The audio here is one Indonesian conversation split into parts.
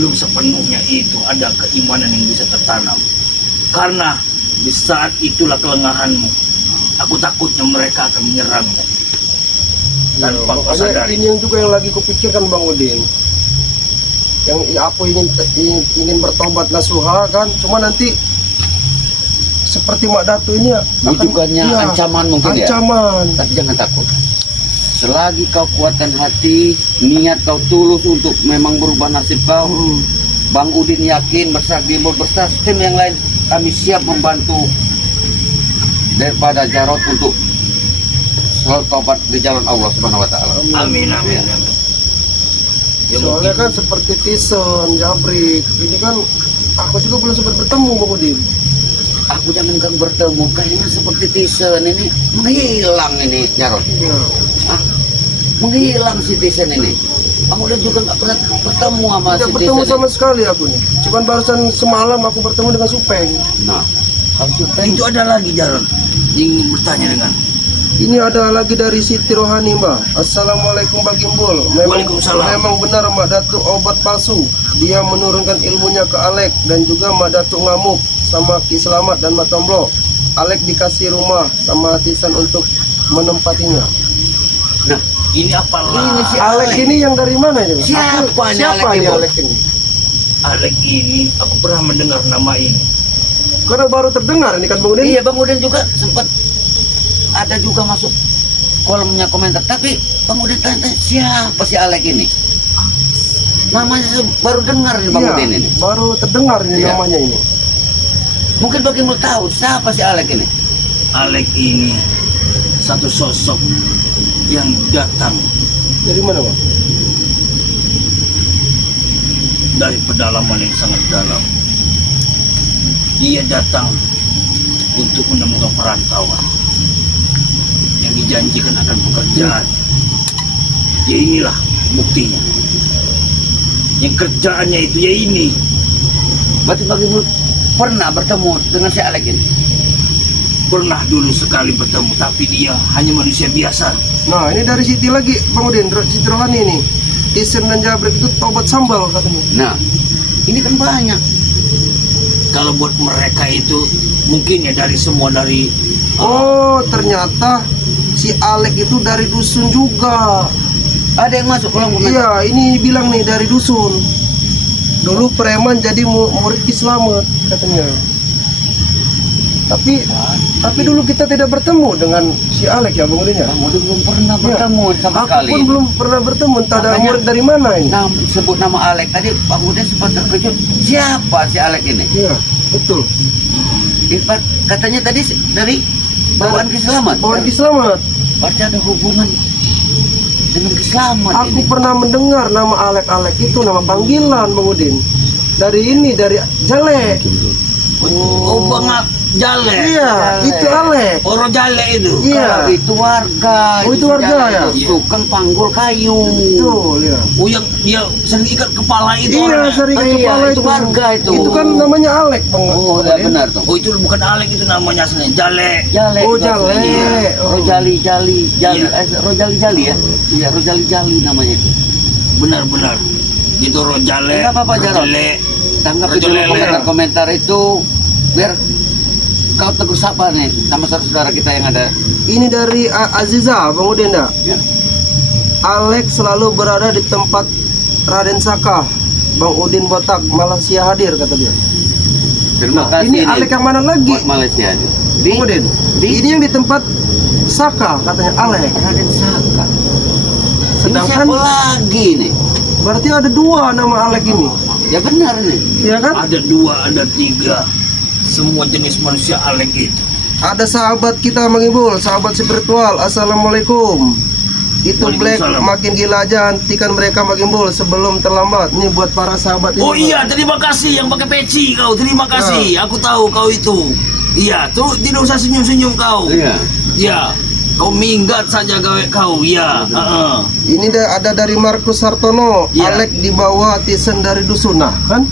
belum sepenuhnya itu ada keimanan yang bisa tertanam. Karena di saat itulah kelengahanmu, aku takutnya mereka akan menyerangmu. Tanpa kau Makanya sadari. ini yang juga yang lagi kupikirkan Bang Udin. Yang aku ingin bertobat nasuha kan, cuma nanti seperti Mak Datu ini bujukannya iya, ancaman mungkin ancaman. ya. Tapi jangan takut. Selagi kau kuatkan hati, niat kau tulus untuk memang berubah nasib kau, Bang Udin yakin bersama tim yang lain kami siap membantu daripada Jarod untuk selalu tobat di jalan Allah Subhanahu wa taala. Amin, amin, Ya. amin. Ya, Soalnya mungkin. kan seperti Tison, Jabrik, ini kan aku juga belum sempat bertemu Bang Udin. Aku jangan kang bertemu, kayaknya seperti Tison ini menghilang ini Jarod. Iya. Hah? Menghilang si Tison ini. Bang Udin juga nggak pernah bertemu sama Tidak si bertemu Tison sama ini. sekali aku nih. Cuman barusan semalam aku bertemu dengan Supeng. Nah, kalau Supeng Itu ada lagi Jarod ingin bertanya dengan. Ini ada lagi dari Siti Rohani Mbak. Assalamualaikum Bang Gimbul. Waalaikumsalam. Memang benar Mak Datu obat palsu. Dia menurunkan ilmunya ke Alek dan juga Mak Datu ngamuk sama Ki Selamat dan Mak Tomblo. Alek dikasih rumah sama Tisan untuk menempatinya. nah, Ini apalah? Ini si Alek ini yang dari mana ini? Siapa ini Siapa Alek ini Gimbul? Alek ini? Alek ini aku pernah mendengar nama ini. Karena baru terdengar ini kan Bang Udin. Iya, Bang Udin juga sempat ada juga masuk kolomnya komentar. Tapi Bang Udin tanya siapa si Alek ini? Namanya baru dengar nih Bang Iya, Udin ini. baru terdengar ini Iya. namanya ini. Mungkin Bang Gimbul tahu siapa si Alek ini. Alek ini satu sosok yang datang Dari mana Bang? dari pedalaman yang sangat dalam. Ia datang untuk menemukan perantauan yang dijanjikan akan pekerjaan. Ya inilah buktinya. Yang kerjaannya itu ya ini. Berarti Bang Gimbul pernah bertemu dengan si Alek ini. Pernah dulu sekali bertemu, tapi dia hanya manusia biasa. Nah ini dari Siti lagi Bang Udin, Siti Rohani ini. Tisen dan Jabrik itu tobat sambal katanya. Nah, ini kan banyak. Kalau buat mereka itu mungkin ya dari semua dari Oh ternyata si Alek itu dari dusun juga. Ada yang masuk kolom komentar. Iya ini bilang nih dari dusun. Dulu preman jadi murid Ki Slamet katanya. Tapi dulu kita tidak bertemu dengan si Alek ya Bang Udin ya. Bang Udin belum pernah Iya. bertemu sama Aku sekali. pun belum pernah bertemu. Entah ada Makanya- murid dari mana ini. Nah, sebut nama Alek tadi Bang Udin sempat terkejut. Siapa si Alek ini? Iya betul. Ibarat katanya tadi dari bawaan Ki Selamat. Bawaan Ki Slamet. Berarti ada hubungan dengan Ki Selamat Aku ini. pernah mendengar nama Alek itu nama panggilan Bang Udin. Dari Jale. oh Bang Jale. Iya, itu Alek. Orang Jale itu. Iya. Kalau itu warga. Oh, itu warga sejarah ya? itu tukang panggul kayu. Betul ya. Oh yang dia sering ikat kepala itu Iya, orangnya. sering Iya, kepala itu warga itu. Itu kan namanya Alek Bang. Oh, ya benar tuh. Oh itu bukan Alek, itu namanya aslinya Jale. Jale. Oh, itu Jale. aslinya. Oh. Rojali Jali. Iya. Rojali Jali ya. Iya, Rojali Jali namanya itu. Benar-benar. Itu Rojale. Enggak apa-apa, Jarod. Rojale. Tanggapi dulu Rojale. komentar-komentar itu biar kau tegur sapa nih sama saudara kita yang ada. Ini dari Aziza Bang Udin dah. Ya. Alek selalu berada di tempat Raden Saka. Bang Udin botak, Malaysia hadir kata dia. Terima Nah, kasih. ini nih Alek yang mana lagi? buat Malaysia ini. Bang Udin. Ini yang di tempat Saka katanya Alek. Raden Saka. Ini siapa Sedangkan lagi nih? berarti ada dua nama Alek ini. Ya benar nih. Iya kan? Ada 2, ada 3. Semua jenis manusia Alek itu. Ada sahabat kita menghibur, sahabat spiritual. Assalamualaikum. Itu Black Waalaikumsalam. makin gila aja, hentikan mereka mengimbul sebelum terlambat. Ini buat para sahabat ini. Oh iya, terima kasih yang pakai peci kau. Terima kasih. Aku tahu kau itu. Iya, tuh tidak usah senyum-senyum kau. Iya. Iya. Kau minggat saja kau. Iya. Ini ada dari Markus Hartono. Iya. Alek dibawa Tisen dari dusun. Nah, kan?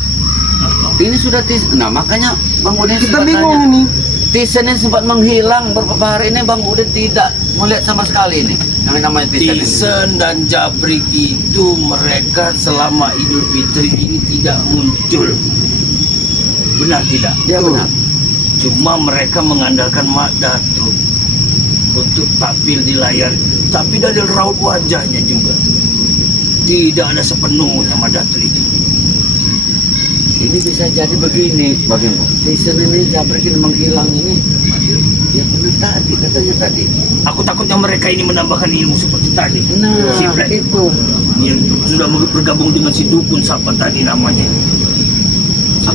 Ini sudah nah makanya Bang Udin Kita sudah bingung tanya. ini. Tisen ini sempat menghilang beberapa hari ini, Bang Udin tidak melihat sama sekali ini yang namanya Tisen ini. Tisen dan Jabrik itu mereka selama Idul Fitri ini tidak muncul. Benar tidak? Ya benar. Cuma mereka mengandalkan Mak Datuk untuk tampil di layar. Tapi dari raut wajahnya juga tidak ada sepenuhnya Mak Datuk itu. Ini bisa jadi begini, bagaimana? Tisen ini Jabrik ini menghilang ini. Ya benar tadi katanya tadi. Aku takutnya mereka ini menambahkan ilmu seperti tadi. Nah, Si Brad itu. yang sudah bergabung dengan si dukun siapa tadi namanya.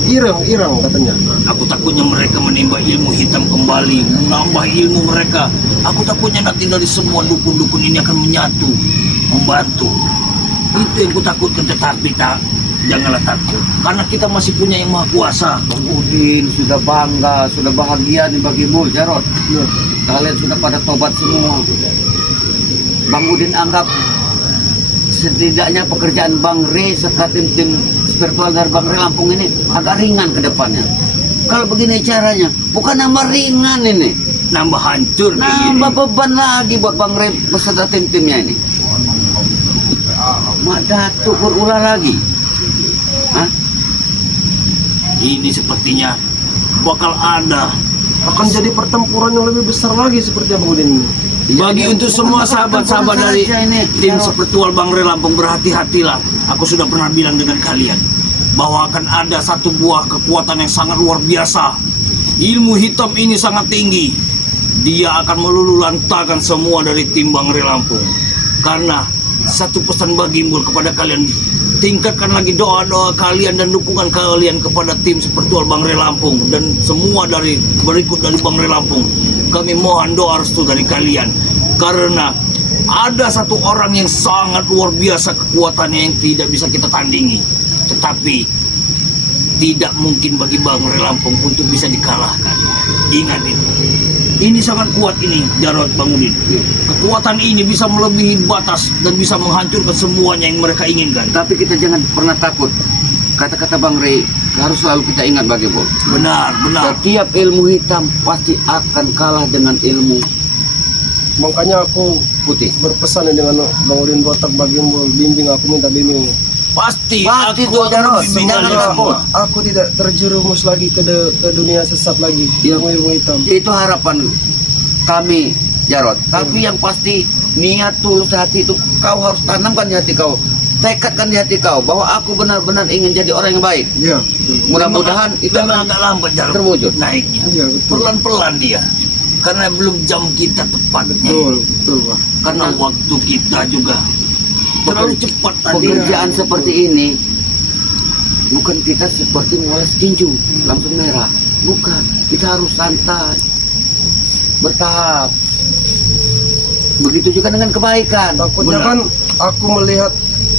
Irang katanya. Aku takutnya mereka menimba ilmu hitam kembali, menambah ilmu mereka. Aku takutnya nanti dari semua dukun-dukun ini akan menyatu, membantu. Itu yang kutakutkan, tetapi janganlah takut. Karena kita masih punya yang maha kuasa. Bang Udin sudah bangga, sudah bahagia nih bagimu, Jarot. Iya. Kalian sudah pada tobat semua. Bang Udin anggap setidaknya pekerjaan Bang Re serta tim-tim spiritual dari Bang Re Lampung ini agak ringan ke depannya. Kalau begini caranya, bukan nambah ringan ini, Nambah hancur kayak nambah gini. beban lagi buat Bang Re beserta tim-timnya ini. Mak Datuk berulah lagi. Hah? Ini sepertinya bakal ada Akan jadi pertempuran yang lebih besar lagi seperti Bang Udin ini. bagi untuk semua sahabat-sahabat dari Saja ini, tim Jarot. spiritual Bang Re Lampung, berhati-hatilah. Aku sudah pernah bilang dengan kalian bahwa akan ada satu buah kekuatan yang sangat luar biasa. Ilmu hitam ini sangat tinggi. Dia akan meluluhlantakan semua dari tim Bang Re Lampung. Karena satu pesan bagimu kepada kalian, tingkatkan lagi doa-doa kalian dan dukungan kalian kepada tim spiritual Bang Re Lampung dan semua dari berikut dari Bang Re Lampung. Kami mohon doa restu dari kalian karena ada satu orang yang sangat luar biasa kekuatannya yang tidak bisa kita tandingi. Tetapi tidak mungkin bagi Bang Re Lampung untuk bisa dikalahkan. Ingat itu. Ini sangat kuat ini, Jarot, Bang Udin. Kekuatan ini bisa melebihi batas dan bisa menghancurkan semuanya yang mereka inginkan. Tapi kita jangan pernah takut. Kata-kata Bang Re harus selalu kita ingat bagaimana. Benar, benar. Setiap ilmu hitam pasti akan kalah dengan ilmu Makanya aku putih. berpesan dengan Bang Udin Botak bagimu, bimbing aku, minta bimbing. Pasti Pasti aku tuh, akan Jarot. membimbing Jangan kalian takut. semua. Aku tidak terjerumus lagi ke dunia sesat lagi. Iya. Ilmu hitam. Itu harapan kami, Jarot. Tapi yang pasti niat tulus hati itu kau harus tanamkan di hati kau. Tekadkan di hati kau bahwa aku benar-benar ingin jadi orang yang baik. Iya. Mudah-mudahan itu memang akan agak lambat Jarot terwujud. naiknya. Iya, betul. Pelan-pelan dia. Karena belum jam kita tepatnya. Betul, Pak. Karena waktu kita juga terlalu cepat tadi. pekerjaan seperti ini bukan kita seperti ngoles tinju langsung merah, bukan, kita harus santai, bertahap. Begitu juga dengan kebaikan. Takutnya Benar. kan aku melihat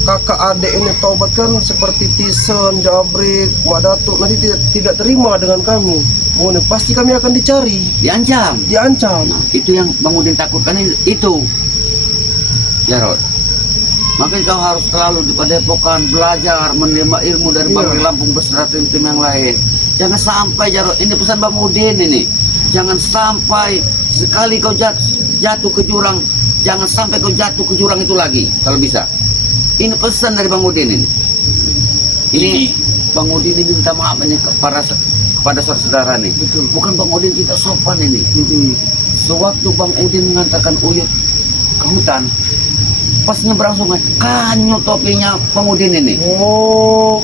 kakak adik ini taubat kan seperti Tisen, Jabrik, Mak Datuk nanti tidak terima dengan kami. Oh, ini pasti kami akan dicari, Diancam. diancam. Nah, itu yang Bang Udin takutkan itu, Jarot. Makanya kau harus selalu di padepokan belajar menerima ilmu dari Bang Iya. Re Lampung beserta tim-tim yang lain. Jangan sampai, Jarot, ini pesan Bang Udin ini. Jangan sampai sekali kau jatuh ke jurang, jangan sampai kau jatuh ke jurang itu lagi kalau bisa. Ini pesan dari Bang Udin ini. Ini Bang Udin ini minta maaf ini kepada saudara nih. Betul. Bukan Bang Udin tidak sopan ini. Mm-mm. Sewaktu Bang Udin mengantarkan Uyut ke hutan, pas nyebrang sungai, kanyu topinya Bang Udin ini. Oh,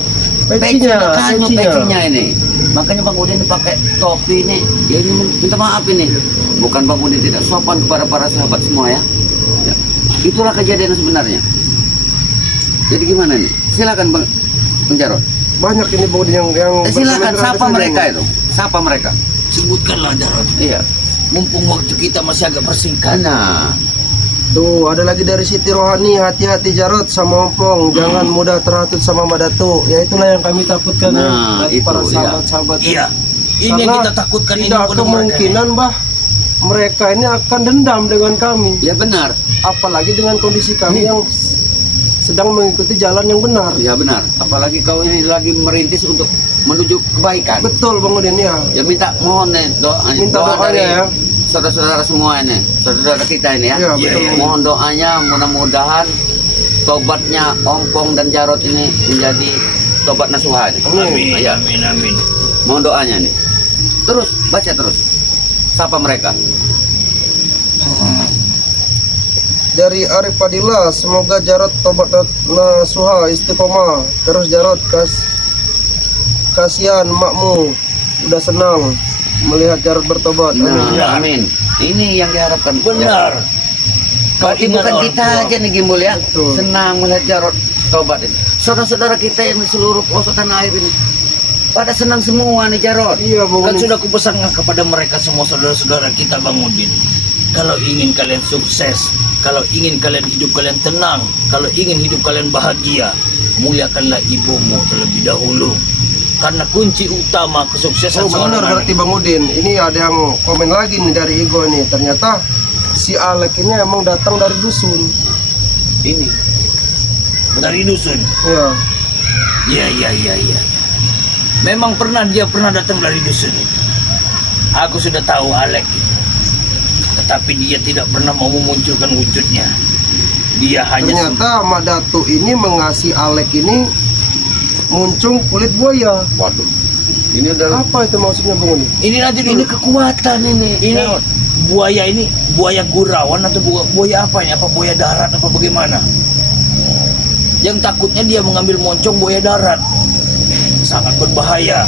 pecinya, Kanyu pecinya ini. Makanya Bang Udin pakai topi ini. Ya ini minta maaf ini. Bukan Bang Udin tidak sopan kepada para sahabat semua ya. Ya. Itulah kejadian sebenarnya. Jadi gimana nih? Silakan Bang Jarot. Banyak ini Bang Udin yang Silakan berkomentar sapa ke saya. mereka itu. Sapa mereka. Sebutkanlah Jarot. Iya. Mumpung waktu kita masih agak bersingkat. Nah, Tuh, ada lagi dari Siti Rohani, hati-hati Jarot sama Ompong, jangan mudah terhasut sama Mbak Datuk. Ya itulah yang kami takutkan Nah, ya, itu, para iya. sahabat-sahabat. Iya. Ini yang Karena kita takutkan ini tidak kepada kemungkinan bah mereka ini akan dendam dengan kami, ya benar. apalagi dengan kondisi kami yang sedang mengikuti jalan yang benar. Ya benar. Apalagi kau ini lagi merintis untuk menuju kebaikan. Betul Bang Udin ya. Ya minta mohon nih Minta doa doanya dari ya. saudara-saudara semua ini, saudara kita ini ya. Iya, betul. Mohon doanya mudah-mudahan tobatnya Ompong dan Jarot ini menjadi tobat nasuha. Amin, Ya. amin, amin. Mohon doanya nih. Terus baca terus. Sapa mereka. Dari Arif Padilla, semoga Jarot tobat nasuha istiqomah. Terus Jarot kasihan makmu, udah senang melihat Jarot bertobat. Amin. Nah, amin. Ini yang diharapkan. Benar. Berarti Kau bukan ingat kita orang tua. aja nih Gimbul ya. Betul. Senang melihat Jarot tobat ini. Saudara-saudara kita yang di seluruh pelosok tanah air ini pada senang semua nih Jarot. Iya Bang Kan Udin. sudah kupesankan kepada mereka semua saudara-saudara kita Bang Udin. Kalau ingin kalian sukses, kalau ingin kalian hidup kalian tenang, kalau ingin hidup kalian bahagia, muliakanlah ibumu terlebih dahulu. Karena kunci utama kesuksesan Oh benar seorang berarti Bang Udin. Ini ada yang komen lagi nih dari Igo nih. Ternyata si Alek ini emang datang dari dusun. Ini dari dusun. Ya. Iya. Memang dia pernah datang dari dusun itu. Aku sudah tahu Alek itu. Tetapi dia tidak pernah mau memunculkan wujudnya. Dia hanya Ternyata Mak Datu ini mengasih Alek ini muncung kulit buaya. waduh. Ini udah Apa itu maksudnya Bang Udin? ini nanti ini dulu. kekuatan ini. Ini Jarot. buaya ini buaya gurauan atau buaya apa ini? Apa buaya darat apa bagaimana? Yang takutnya dia mengambil moncong buaya darat. Sangat berbahaya.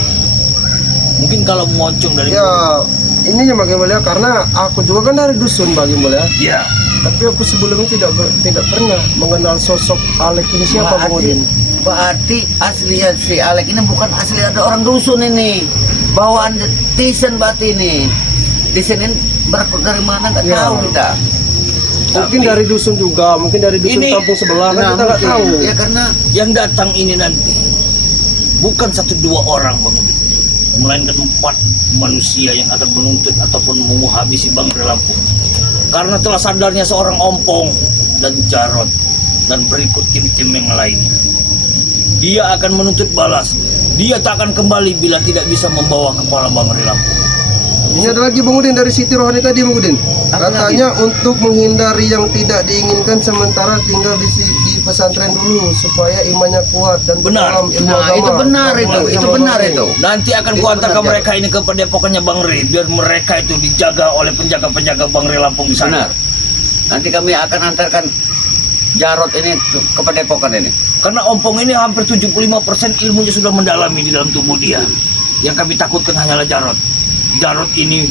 Mungkin kalau moncong dari Ya, ini yang Bang Mulia karena aku juga kan dari dusun Bang Mulia. ya, Tapi aku sebelumnya tidak pernah mengenal sosok Alek ini siapa Bang Udin. Berarti asli si Alek ini bukan asli ada orang dusun ini. Bawaan Tisen berarti ini. Tisen ini berasal dari mana nggak Ya. tahu kita. Mungkin Tapi- dari dusun juga, mungkin dari dusun Ini- kampung sebelah kan Nah, kita nggak mungkin. tahu. Ya karena yang datang ini nanti bukan 1-2 orang Bang Udin, melainkan 4 manusia yang akan menuntut ataupun menghabisi Bangre Lampung. Karena telah sadarnya seorang Ompong dan Jarot dan berikut tim-tim yang lainnya. Dia akan menuntut balas. Dia tak akan kembali bila tidak bisa membawa kepala Bangre Lampung. Ini ada lagi Bang Udin dari Siti Rohani tadi Bang Udin. Apa Katanya untuk menghindari yang tidak diinginkan sementara tinggal di pesantren dulu supaya imannya kuat dan Benar. dalam ilmu nah agama. itu benar itu benar itu. Nanti akan Itu kuantarkan benar, mereka ini ke padepokannya Bangre biar mereka itu dijaga oleh penjaga-penjaga Bangre Lampung di sana. Benar. Nanti kami akan antarkan Jarot ini ke padepokan ini. Karena Ompong ini hampir 75% ilmunya sudah mendalami di dalam tubuh dia. Yang kami takutkan hanyalah Jarot. Jarot ini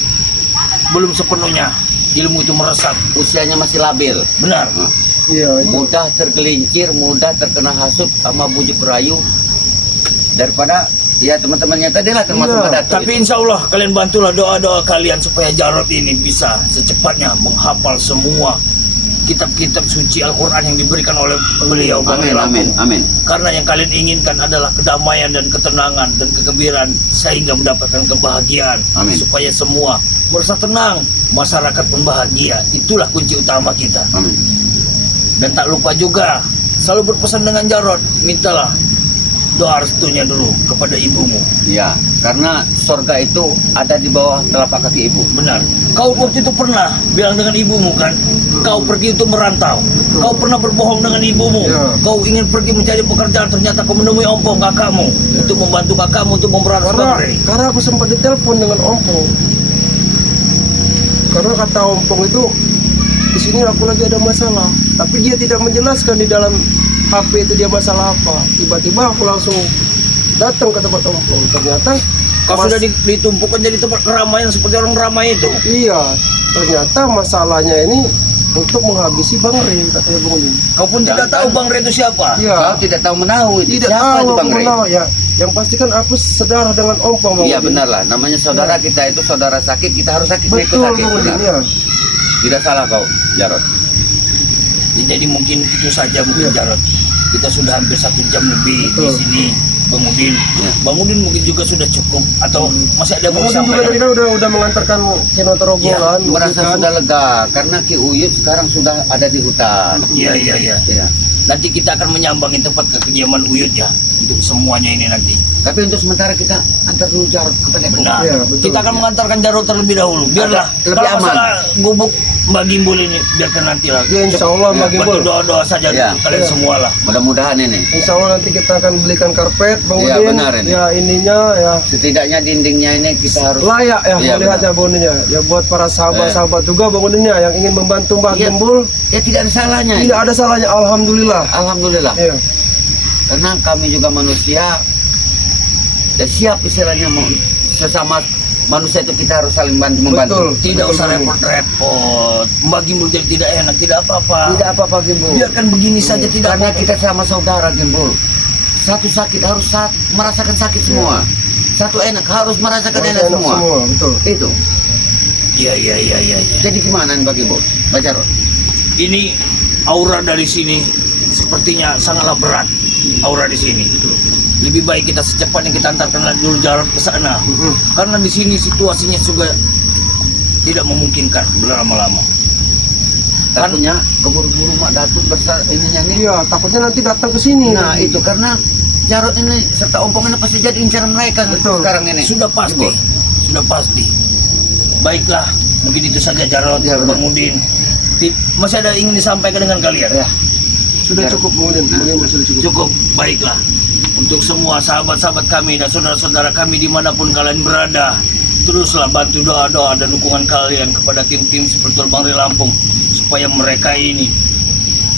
belum sepenuhnya ilmu itu meresap. Usianya masih labil. Benar. Iya, itu. Mudah tergelincir, mudah terkena hasut sama bujuk rayu daripada ya teman-temannya tadi lah termasuk Iya, Mak Datu. Tapi insya Allah kalian bantulah doa-doa kalian supaya Jarot ini bisa secepatnya menghafal semua kitab-kitab suci Al-Quran yang diberikan oleh beliau. Amin, amin, amin. Karena yang kalian inginkan adalah kedamaian dan ketenangan dan kegembiraan sehingga mendapatkan kebahagiaan. Amin. Supaya semua merasa tenang, masyarakat pun bahagia. Itulah kunci utama kita. Amin. Dan tak lupa juga selalu berpesan dengan Jarot, mintalah doa restunya dulu kepada ibumu. Ya, karena surga itu ada di bawah telapak kaki ibu. Benar. Kau waktu itu pernah bilang dengan ibumu kan, kau pergi untuk merantau. Kau pernah berbohong dengan ibumu. Ya. Kau ingin pergi mencari pekerjaan, ternyata kau menemui Ompong kakakmu untuk membantu kakakmu untuk memberantas Bangre. Karena aku sempat ditelepon dengan Ompong. Karena kata Ompong itu di sini aku lagi ada masalah, tapi dia tidak menjelaskan di dalam HP itu dia masalah apa. Tiba-tiba aku langsung datang ke tempat Ompong. Ternyata Kau sudah ditumpukan jadi tempat keramaian seperti orang ramai itu. Iya, ternyata masalahnya ini untuk menghabisi Bangre, katanya Bang Udin. Kau pun tidak tahu Bangre itu siapa. Kau Iya, tidak tahu menahu itu. tidak Siapa tahu itu aku Bang Rey? kenal ya. Yang pasti kan aku saudara dengan Ompong Bang Iya Udin. benar lah, namanya saudara kita itu saudara sakit, kita harus sakit ikut Betul sakit. Bang Udin, Benar. ya. Tidak salah kau, Jarot. Ya, jadi mungkin itu saja mungkin Iya. Jarot. Kita sudah hampir 1 jam lebih di Betul. sini. Bang Udin, Ya. Bang Udin mungkin juga sudah cukup atau masih ada Bang mau Udin juga sampaikan? tadi kan udah mengantarkan Kino Torobolan, Merasa kan? sudah lega karena Ki Uyut sekarang sudah ada di hutan. Iya. Ya. Nanti kita akan menyambangi tempat kediaman Uyut ya, untuk semuanya ini nanti. Tapi untuk sementara kita antar dulu Jarod ke Pendekar. Benar. Iya, betul. Kita akan mengantarkan Jarod terlebih dahulu. Biarlah. Lebih Kalau aman. masalah gubuk Mbak Gimbul ini biarkan nanti lah. Ya, insya Allah Mbak Bantu Gimbul. doa-doa saja Ya. kalian Ya. semua lah. Mudah-mudahan ini. Insya Allah nanti kita akan belikan karpet, Bang Iya, Udin. benar ini. Ya ininya ya Setidaknya dindingnya ini kita harus layak ya Iya, melihatnya Bang Udinnya. Ya buat para sahabat-sahabat juga Bang Udinnya yang ingin membantu Mbak Iya. Gimbul. ya tidak ada salahnya. Tidak ada salahnya, alhamdulillah. Alhamdulillah. Iya. Karena kami juga manusia dan siap istilahnya sesama manusia itu kita harus saling bantu membantu. Betul. Tidak Betul, usah Bang. repot-repot. Mbak Gimbul jadi tidak enak, tidak apa-apa. Tidak apa-apa Gimbul. Biarkan begini saja, tidak Karena apa-apa. kita sama saudara Gimbul. Satu sakit harus merasakan sakit semua. Satu enak harus merasakan enak Enak semua. betul. Itu. Iya. Jadi gimana nih Pak Gimbul? Pak Jarod? Ini aura dari sini sepertinya sangatlah berat. Aura di sini. Lebih baik kita secepatnya kita antarkan dulu Jarod ke sana. Karena di sini situasinya juga tidak memungkinkan berlama-lama. Takutnya keburu-buru Mak Datuk besar ininya nih. Iya, takutnya nanti datang ke sini. Nah itu karena Jarod ini serta Ompong ini pasti jadi incaran mereka Betul. sekarang ini. Sudah pasti, sudah pasti. Baiklah, mungkin itu saja Jarod, Ya, benar. Bang Udin. Masih ada yang ingin disampaikan dengan kalian? Ya. Sudah Jarod. cukup Bang Udin. Bang Udin, sudah cukup. Cukup, baiklah. Untuk semua sahabat-sahabat kami dan saudara-saudara kami dimanapun kalian berada, teruslah bantu doa-doa dan dukungan kalian kepada tim-tim seperti Bang Ri Lampung, supaya mereka ini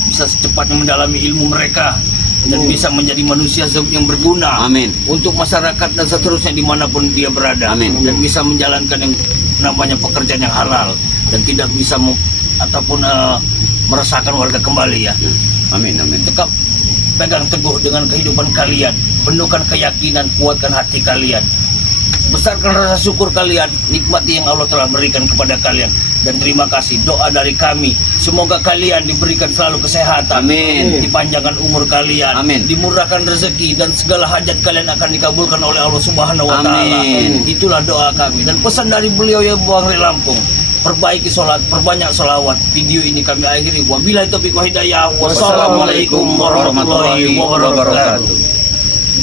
bisa secepatnya mendalami ilmu mereka dan bisa menjadi manusia yang berguna Amin. untuk masyarakat dan seterusnya dimanapun dia berada. Amin. Dan bisa menjalankan yang namanya pekerjaan yang halal dan tidak bisa ataupun meresahkan warga kembali ya. Amin. Tetap pegang teguh dengan kehidupan kalian, penuhkan keyakinan, kuatkan hati kalian, besarkan rasa syukur kalian, nikmati yang Allah telah berikan kepada kalian. Dan terima kasih, doa dari kami, semoga kalian diberikan selalu kesehatan, Amin. dipanjangkan umur kalian, Amin. dimurahkan rezeki, dan segala hajat kalian akan dikabulkan oleh Allah Subhanahu wa Ta'ala. Amin. Itulah doa kami dan pesan dari beliau ya Bang Ri Lampung. Perbaiki sholat, perbanyak sholawat. Video ini kami akhiri. Wabillahi taufiq wa hidayah. Wassalamualaikum warahmatullahi wabarakatuh.